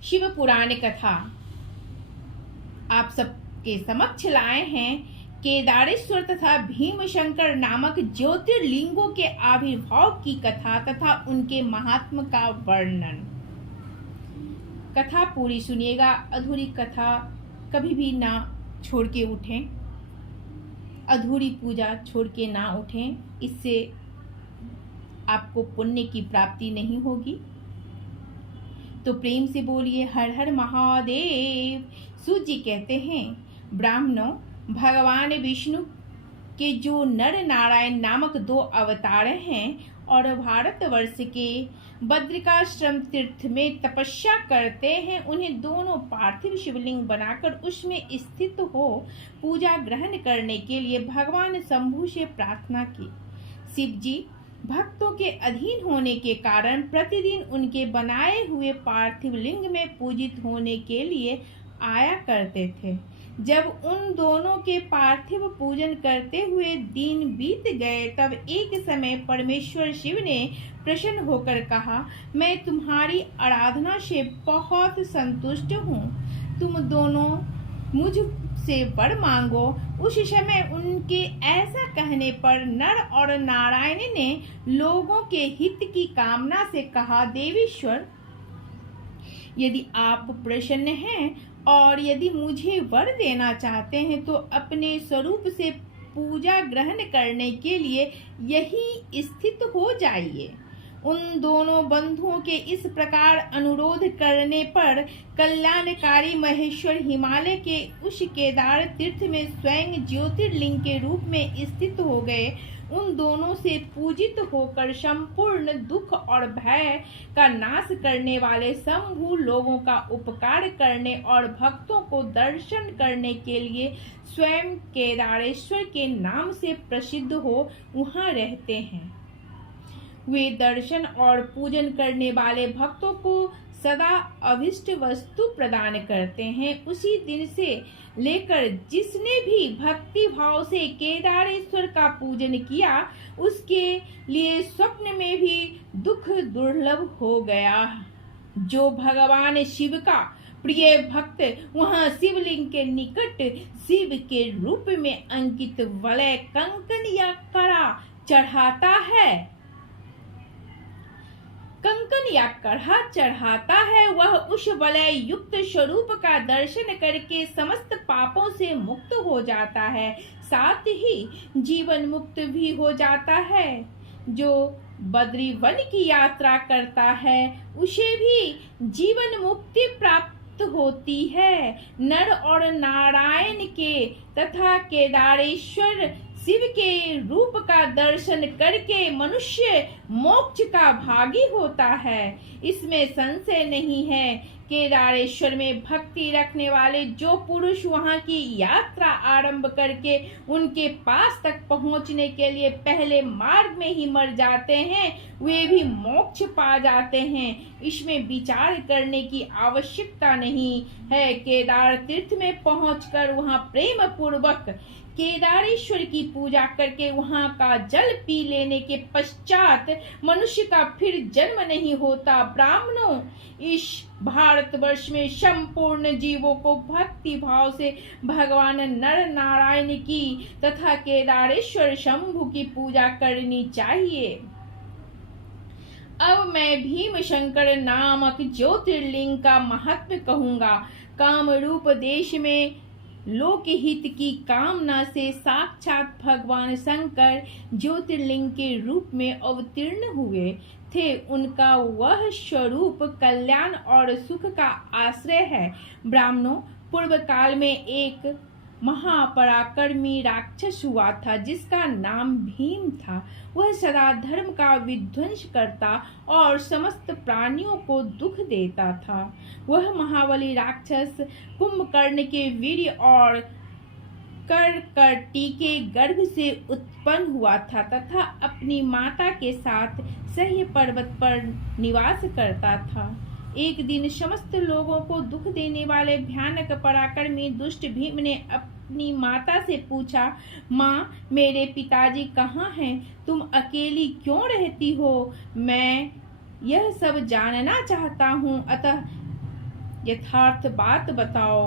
शिव पुराण कथा आप सबके समक्ष लाए हैं। केदारेश्वर तथा भीमशंकर नामक ज्योतिर्लिंगों के आविर्भाव की कथा तथा उनके महात्म का वर्णन। कथा पूरी सुनिएगा, अधूरी कथा कभी भी ना छोड़ के उठें, अधूरी पूजा छोड़ के ना उठें, इससे आपको पुण्य की प्राप्ति नहीं होगी। तो प्रेम से बोलिए हर हर महादेव। सूत जी कहते हैं, ब्राह्मणों, भगवान विष्णु के जो नर नारायण नामक 2 अवतार हैं और भारतवर्ष के बद्रिकाश्रम तीर्थ में तपस्या करते हैं, उन्हें दोनों पार्थिव शिवलिंग बनाकर उसमें स्थित हो पूजा ग्रहण करने के लिए भगवान शंभु से प्रार्थना की। शिव जी भक्तों के अधीन होने के कारण प्रतिदिन उनके बनाए हुए पार्थिव लिंग में पूजित होने के लिए आया करते थे। जब उन दोनों के पार्थिव पूजन करते हुए दिन बीत गए, तब एक समय परमेश्वर शिव ने प्रसन्न होकर कहा, मैं तुम्हारी आराधना से बहुत संतुष्ट हूँ, तुम दोनों मुझ से वर मांगो। उस समय उनके ऐसा कहने पर नर और नारायण ने लोगों के हित की कामना से कहा, देवेश्वर, यदि आप प्रसन्न हैं और यदि मुझे वर देना चाहते हैं तो अपने स्वरूप से पूजा ग्रहण करने के लिए यही स्थित हो जाइए। उन दोनों बंधुओं के इस प्रकार अनुरोध करने पर कल्याणकारी महेश्वर हिमालय के उस केदार तीर्थ में स्वयं ज्योतिर्लिंग के रूप में स्थित हो गए। उन दोनों से पूजित होकर संपूर्ण दुख और भय का नाश करने वाले शंभु लोगों का उपकार करने और भक्तों को दर्शन करने के लिए स्वयं केदारेश्वर के नाम से प्रसिद्ध हो वहाँ रहते हैं। वे दर्शन और पूजन करने वाले भक्तों को सदा अभिष्ट वस्तु प्रदान करते हैं। उसी दिन से लेकर जिसने भी भक्ति भाव से केदारेश्वर का पूजन किया, उसके लिए स्वप्न में भी दुख दुर्लभ हो गया। जो भगवान शिव का प्रिय भक्त वहाँ शिवलिंग के निकट शिव के रूप में अंकित वलय कंकन या कड़ा चढ़ाता है, वह उस वलय युक्त स्वरूप का दर्शन करके समस्त पापों से मुक्त हो जाता है, साथ ही जीवन मुक्त भी हो जाता है। जो बद्री वन की यात्रा करता है उसे भी जीवन मुक्ति प्राप्त होती है। नर और नारायण के तथा केदारेश्वर शिव के रूप का दर्शन करके मनुष्य मोक्ष का भागी होता है, इसमें संशय नहीं है। केदारेश्वर में भक्ति रखने वाले जो पुरुष वहां की यात्रा आरंभ करके उनके पास तक पहुंचने के लिए पहले मार्ग में ही मर जाते हैं, वे भी मोक्ष पा जाते हैं। इसमें विचार करने की आवश्यकता नहीं है। केदार तीर्थ में पहुंचकर वहां प्रेम पूर्वक केदारेश्वर की पूजा करके वहां का जल पी लेने के पश्चात मनुष्य का फिर जन्म नहीं होता। ब्राह्मणों, इस भारतवर्ष में संपूर्ण जीवों को भक्ति भाव से भगवान नर नारायण की तथा केदारेश्वर शंभु की पूजा करनी चाहिए। अब मैं भीमशंकर नामक ज्योतिर्लिंग का महत्व कहूंगा। कामरूप देश में लोकहित की कामना से साक्षात भगवान शंकर ज्योतिर्लिंग के रूप में अवतीर्ण हुए थे। उनका वह स्वरूप कल्याण और सुख का आश्रय है। ब्राह्मणों, पूर्व काल में एक महापराक्रमी राक्षस हुआ था जिसका नाम भीम था। वह सदा धर्म का विध्वंस करता और समस्त प्राणियों को दुख देता था। वह महाबली राक्षस कुंभकर्ण के वीर्य और करकटी के गर्भ से उत्पन्न हुआ था तथा अपनी माता के साथ सह्य पर्वत पर निवास करता था। एक दिन समस्त लोगों को दुख देने वाले भयानक पराक्रमी दुष्ट भीम ने अपनी माता से पूछा, माँ, मेरे पिताजी कहाँ हैं? तुम अकेली क्यों रहती हो? मैं यह सब जानना चाहता हूँ। अतः यथार्थ बात बताओ।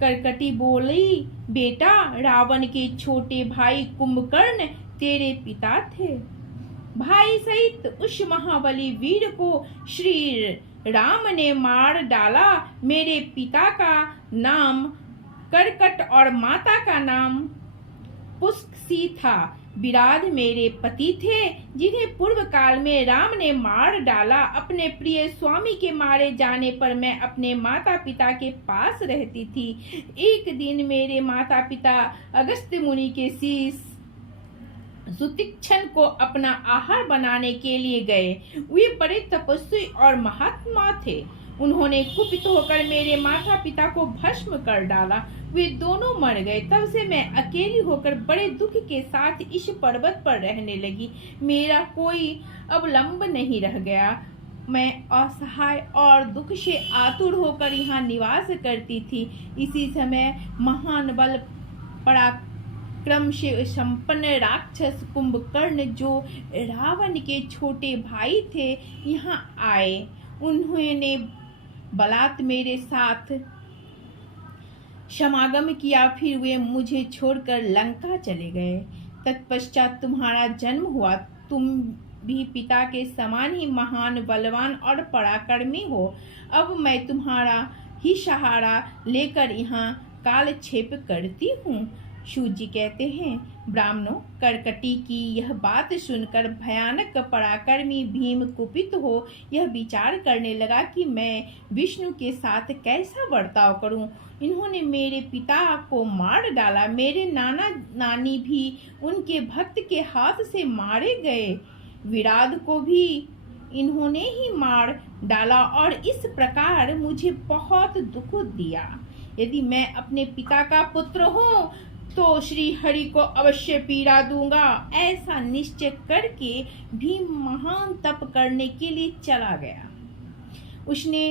करकटी बोली, बेटा, रावण के छोटे भाई कुंभकर्ण तेरे पिता थे। भाई सहित उस महाबली वीर को श्री राम ने मार डाला। मेरे पिता का नाम करकट और माता का नाम पुष्कसी था। विराध मेरे पति थे, जिन्हें पूर्व काल में राम ने मार डाला। अपने प्रिय स्वामी के मारे जाने पर मैं अपने माता पिता के पास रहती थी। एक दिन मेरे माता पिता अगस्त्य मुनि के शीश सुतीक्षण को अपना आहार बनाने के लिए गए। वे बड़े तपस्वी और महात्मा थे। उन्होंने कुपित होकर मेरे माता पिता को भस्म कर डाला। वे दोनों मर गए। तब से मैं अकेली होकर बड़े दुख के साथ इस पर्वत पर रहने लगी। मेरा कोई अवलंब नहीं रह गया। मैं असहाय और दुख से आतुर होकर यहाँ निवास करती थी। इसी समय महान बल पराक्रम से संपन्न राक्षस कुंभकर्ण, जो रावण के छोटे भाई थे, यहाँ आए। उन्होंने बलात् मेरे साथ समागम किया। फिर वे मुझे छोड़कर लंका चले गए। तत्पश्चात तुम्हारा जन्म हुआ। तुम भी पिता के समान ही महान, बलवान और पराक्रमी हो। अब मैं तुम्हारा ही सहारा लेकर यहाँ कालक्षेप करती हूँ। सूत जी कहते हैं, ब्राह्मणों, करकटी की यह बात सुनकर भयानक पराक्रमी भीम कुपित हो यह विचार करने लगा कि मैं विष्णु के साथ कैसा बर्ताव करूं। इन्होंने मेरे पिता को मार डाला। मेरे नाना नानी भी उनके भक्त के हाथ से मारे गए। विराध को भी इन्होंने ही मार डाला और इस प्रकार मुझे बहुत दुख दिया। यदि मैं अपने पिता का पुत्र हूँ तो श्री हरि को अवश्य पीड़ा दूंगा। ऐसा निश्चय करके भीम महान तप करने के लिए चला गया। उसने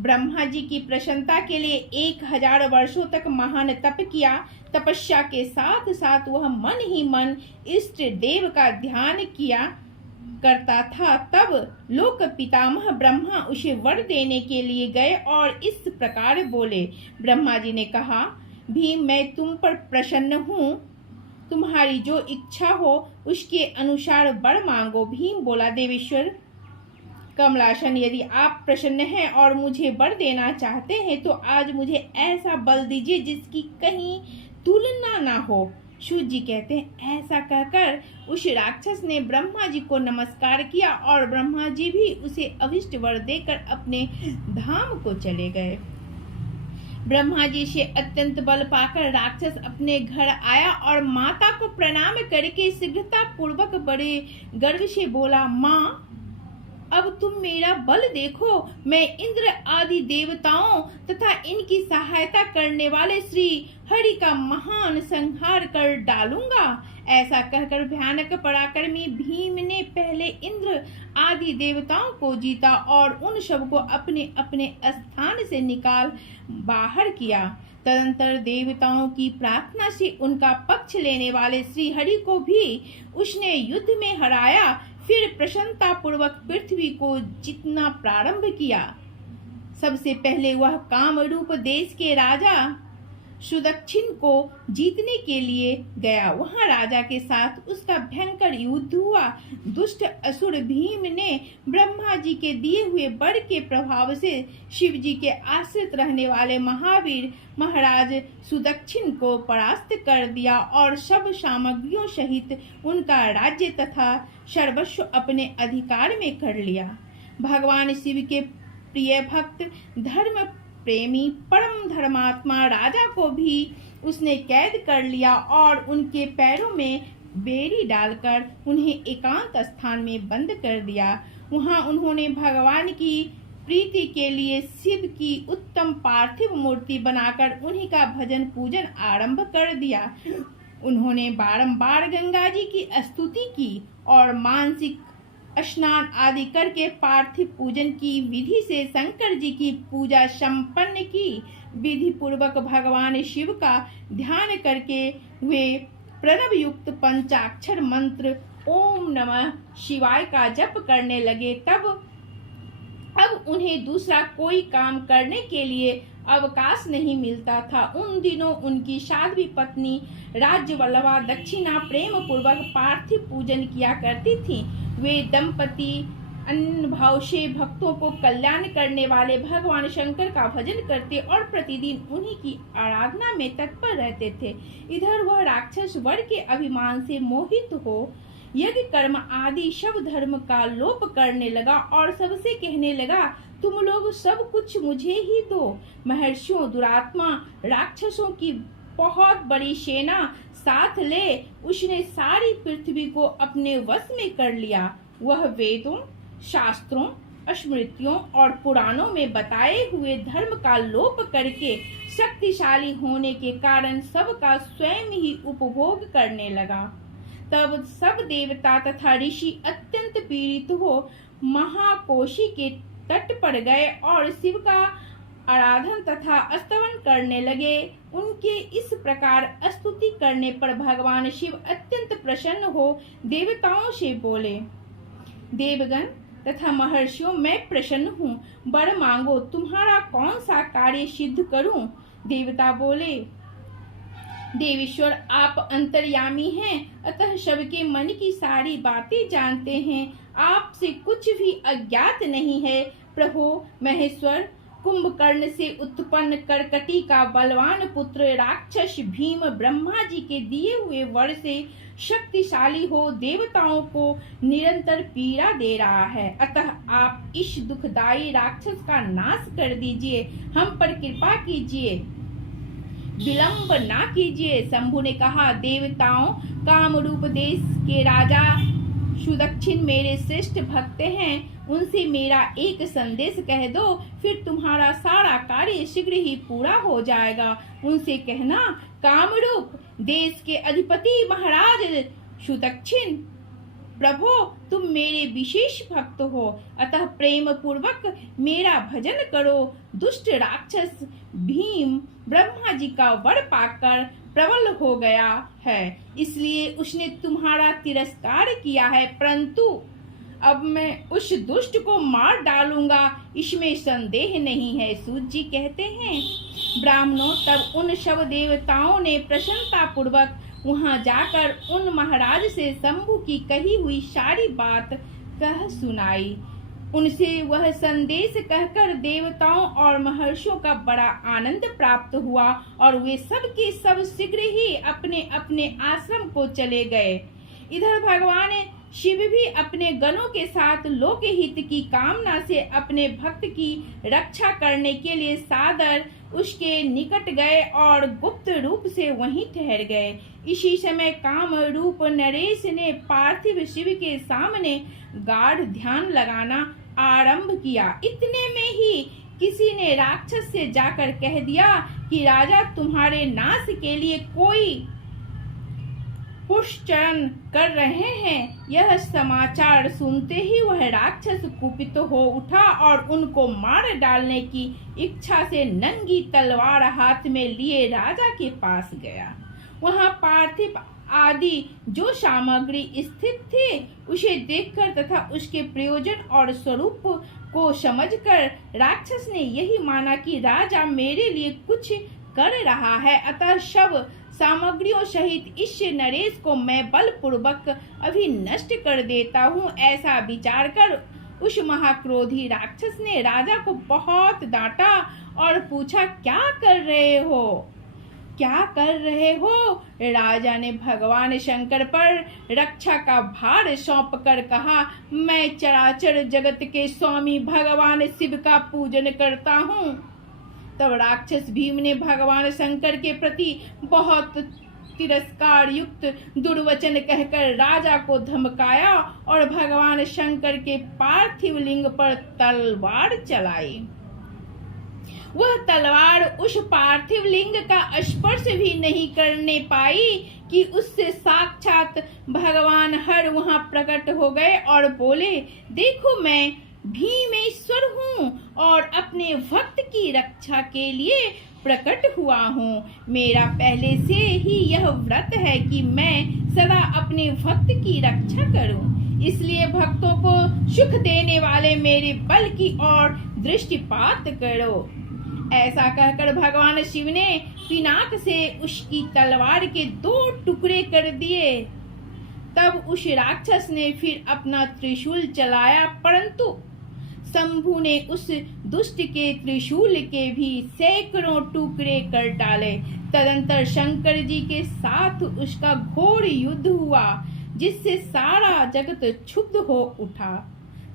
ब्रह्मा जी की प्रसन्नता के लिए 1000 वर्षों तक महान तप किया। तपस्या के साथ साथ वह मन ही मन इष्ट देव का ध्यान किया करता था। तब लोक पितामह ब्रह्मा उसे वर देने के लिए गए और इस प्रकार बोले। ब्रह्मा जी ने कहा, भीम, मैं तुम पर प्रसन्न हूँ। तुम्हारी जो इच्छा हो उसके अनुसार वर मांगो। भीम बोला, देवेश्वर कमलासन, यदि आप प्रसन्न हैं और मुझे वर देना चाहते हैं तो आज मुझे ऐसा बल दीजिए जिसकी कहीं तुलना ना हो। सूत जी कहते हैं, ऐसा कहकर उस राक्षस ने ब्रह्मा जी को नमस्कार किया और ब्रह्मा जी भी उसे अभिष्ट वर देकर अपने धाम को चले गए। ब्रह्मा जी से अत्यंत बल पाकर राक्षस अपने घर आया और माता को प्रणाम करके शीघ्रता पूर्वक बड़े गर्व से बोला, माँ, अब तुम मेरा बल देखो। मैं इंद्र आदि देवताओं तथा इनकी सहायता करने वाले श्री हरि का महान संहार कर डालूंगा। ऐसा कहकर भयानक पराक्रमी भीम ने पहले इंद्र आदि देवताओं को जीता और उन सबको अपने अपने स्थान से निकाल बाहर किया। तदंतर देवताओं की प्रार्थना से उनका पक्ष लेने वाले श्री हरि को भी उसने युद्ध में हराया। फिर प्रसन्नता पूर्वक पृथ्वी को जीतना प्रारंभ किया। सबसे पहले वह कामरूप देश के राजा सुदक्षिण को जीतने के लिए गया। वहां राजा के साथ उसका भयंकर युद्ध हुआ। दुष्ट असुर भीम ने ब्रह्मा जी के दिए हुए वर के प्रभाव से शिव जी के आश्रित रहने वाले महावीर महाराज सुदक्षिण को परास्त कर दिया और सब सामग्रियों सहित उनका राज्य तथा सर्वस्व अपने अधिकार में कर लिया। भगवान शिव के प्रिय भक्त, धर्म प्रेमी, परम धर्मात्मा राजा को भी उसने कैद कर लिया और उनके पैरों में बेड़ी डालकर उन्हें एकांत स्थान में बंद कर दिया। वहां उन्होंने भगवान की प्रीति के लिए शिव की उत्तम पार्थिव मूर्ति बनाकर उन्हीं का भजन पूजन आरंभ कर दिया। उन्होंने बारंबार गंगा जी की स्तुति की और मानसिक स्नान आदि करके पार्थिव पूजन की विधि से शंकर जी की पूजा संपन्न की। विधि पूर्वक भगवान शिव का ध्यान करके वे प्रणव युक्त पंचाक्षर मंत्र ओम नमः शिवाय का जप करने लगे। तब अब उन्हें दूसरा कोई काम करने के लिए अवकाश नहीं मिलता था। उन दिनों उनकी साध्वी पत्नी राज्यवल्लभा दक्षिणा प्रेम पूर्वक पार्थिव पूजन किया करती थी। वे दंपति अन्य भाव से भक्तों को कल्याण करने वाले भगवान शंकर का भजन करते और प्रतिदिन उन्हीं की आराधना में तत्पर रहते थे। इधर वह राक्षस वर के अभिमान से मोहित हो यज्ञ कर्म आदि सब धर्म का लोप करने लगा और सबसे कहने लगा, तुम लोग सब कुछ मुझे ही दो। महर्षियों, दुरात्मा राक्षसों की बहुत बड़ी सेना साथ ले उसने सारी पृथ्वी को अपने वश में कर लिया। वह वेदों, शास्त्रों, स्मृतियों और पुराणों में बताए हुए धर्म का लोप करके शक्तिशाली होने के कारण सबका स्वयं ही उपभोग करने लगा। तब सब देवता तथा ऋषि अत्यंत पीड़ित हो महाकोशी के तट पर गए और शिव का आराधन तथा स्तवन करने लगे। उनके इस प्रकार स्तुति करने पर भगवान शिव अत्यंत प्रसन्न हो देवताओं से बोले, देवगण तथा महर्षियों, मैं प्रसन्न हूँ, वर मांगो, तुम्हारा कौन सा कार्य सिद्ध करूं? देवता बोले, देवेश्वर, आप अंतर्यामी हैं, अतः सबके मन की सारी बातें जानते हैं, आपसे कुछ भी अज्ञात नहीं है। प्रभु महेश्वर, कुंभकर्ण से उत्पन्न करकटी का बलवान पुत्र राक्षस भीम ब्रह्मा जी के दिए हुए वर से शक्तिशाली हो देवताओं को निरंतर पीड़ा दे रहा है, अतः आप इस दुखदायी राक्षस का नाश कर दीजिए, हम पर कृपा कीजिए, विलंब ना कीजिए। शंभु ने कहा, देवताओं, कामरूप देश के राजा सुदक्षिण मेरे श्रेष्ठ भक्त हैं, उनसे मेरा एक संदेश कह दो, फिर तुम्हारा सारा कार्य शीघ्र ही पूरा हो जाएगा। उनसे कहना, कामरूप देश के अधिपति महाराज सुदक्षिण, प्रभु, तुम मेरे विशेष भक्त हो, अतः प्रेम पूर्वक मेरा भजन करो। दुष्ट राक्षस भीम ब्रह्मा जी का वर पाकर प्रबल हो गया है, इसलिए उसने तुम्हारा तिरस्कार किया है, परंतु अब मैं उस दुष्ट को मार डालूंगा, इसमें संदेह नहीं है। सूत जी कहते हैं, ब्राह्मणों, तब उन सब देवताओं ने प्रसन्नता पूर्वक वहां जाकर उन महाराज से शंभु की कही हुई सारी बात कह सुनाई। उनसे वह संदेश कहकर देवताओं और महर्षियों का बड़ा आनंद प्राप्त हुआ और वे सब के सब शीघ्र ही अपने अपने आश्रम को चले गए। इधर भगवान शिव भी अपने गणों के साथ लोकहित की कामना से अपने भक्त की रक्षा करने के लिए सादर उसके निकट गए और गुप्त रूप से वहीं ठहर गए। इसी समय काम रूप नरेश ने पार्थिव शिव के सामने गाढ़ ध्यान लगाना आरंभ किया। इतने में ही किसी ने राक्षस से जाकर कह दिया कि राजा तुम्हारे नाश के लिए कोई पुष्चरण कर रहे हैं। यह समाचार सुनते ही वह राक्षस कुपित हो उठा और उनको मार डालने की इच्छा से नंगी तलवार हाथ में लिए राजा के पास गया। वहां पार्थिव आदि जो सामग्री स्थित थी उसे देखकर तथा उसके प्रयोजन और स्वरूप को समझकर राक्षस ने यही माना कि राजा मेरे लिए कुछ कर रहा है, अतः सब सामग्रियों सहित इस नरेश को मैं बलपूर्वक अभी नष्ट कर देता हूँ। ऐसा विचार कर उस महाक्रोधी राक्षस ने राजा को बहुत डांटा और पूछा, क्या कर रहे हो, क्या कर रहे हो? राजा ने भगवान शंकर पर रक्षा का भार सौंप कर कहा, मैं चराचर जगत के स्वामी भगवान शिव का पूजन करता हूँ। तब राक्षस भीम ने भगवान शंकर के प्रति बहुत तिरस्कार युक्त दुर्वचन कहकर राजा को धमकाया और भगवान शंकर के पार्थिव लिंग पर तलवार चलाई। वह तलवार उस पार्थिव लिंग का स्पर्श भी नहीं करने पाई कि उससे साक्षात भगवान हर वहां प्रकट हो गए और बोले, देखो मैं भीमेश्वर हूँ और अपने भक्त की रक्षा के लिए प्रकट हुआ हूँ। मेरा पहले से ही यह व्रत है कि मैं सदा अपने भक्त की रक्षा करूँ। इसलिए भक्तों को सुख देने वाले मेरे बल की ओर दृष्टिपात करो। ऐसा कहकर भगवान शिव ने पिनाक से उसकी तलवार के 2 टुकड़े कर दिए। तब उस राक्षस ने फिर अपना त्रिशूल चलाया, परंतु शंभु ने उस दुष्ट के त्रिशूल के भी सैकड़ों टुकड़े कर डाले। तदंतर शंकर जी के साथ उसका घोर युद्ध हुआ, जिससे सारा जगत क्षुब्ध हो उठा।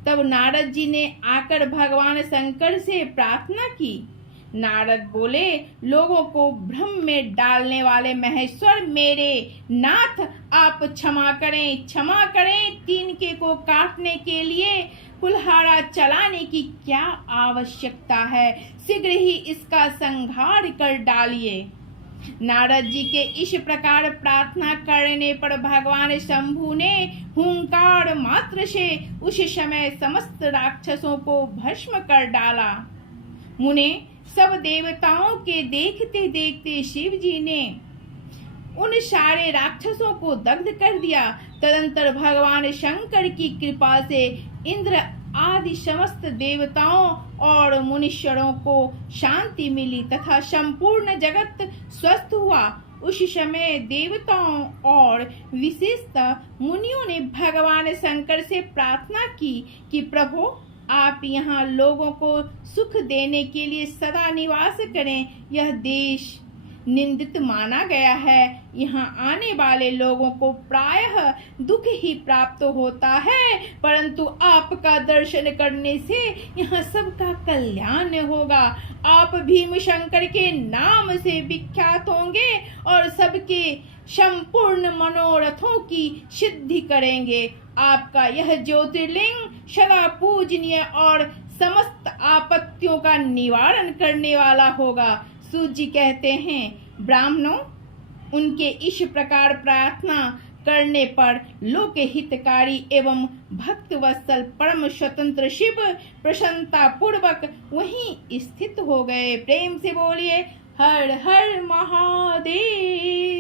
तब नारद जी ने आकर भगवान शंकर से प्रार्थना की। नारद बोले, लोगों को भ्रम में डालने वाले महेश्वर मेरे नाथ, आप क्षमा करें। तिनके को काटने के लिए कुल्हाड़ा चलाने की क्या आवश्यकता है? शीघ्र ही इसका संहार कर डालिए। नारद जी के इस प्रकार प्रार्थना करने पर भगवान शंभु ने हुंकार मात्र से उस समय समस्त राक्षसों को भस्म कर डाला। मुने, सब देवताओं के देखते देखते शिव जी ने उन सारे राक्षसों को दग्ध कर दिया। तदंतर भगवान शंकर की कृपा से इंद्र आदि समस्त देवताओं और मुनीश्वरों को शांति मिली तथा संपूर्ण जगत स्वस्थ हुआ। उस समय देवताओं और विशेषतः मुनियों ने भगवान शंकर से प्रार्थना की कि प्रभु, आप यहाँ लोगों को सुख देने के लिए सदा निवास करें। यह देश निंदित माना गया है। यहाँ आने वाले लोगों को प्रायः दुख ही प्राप्त होता है, परंतु आपका दर्शन करने से यहाँ सबका कल्याण होगा। आप भीम शंकर के नाम से विख्यात होंगे और सबके संपूर्ण मनोरथों की सिद्धि करेंगे। आपका यह ज्योतिर्लिंग सदा पूजनीय और समस्त आपत्तियों का निवारण करने वाला होगा। सूत जी कहते हैं, ब्राह्मणों, उनके इस प्रकार प्रार्थना करने पर लोक हितकारी एवं भक्त वत्सल परम स्वतंत्र शिव प्रसन्नता पूर्वक वहीं स्थित हो गए। प्रेम से बोलिए हर हर महादेव।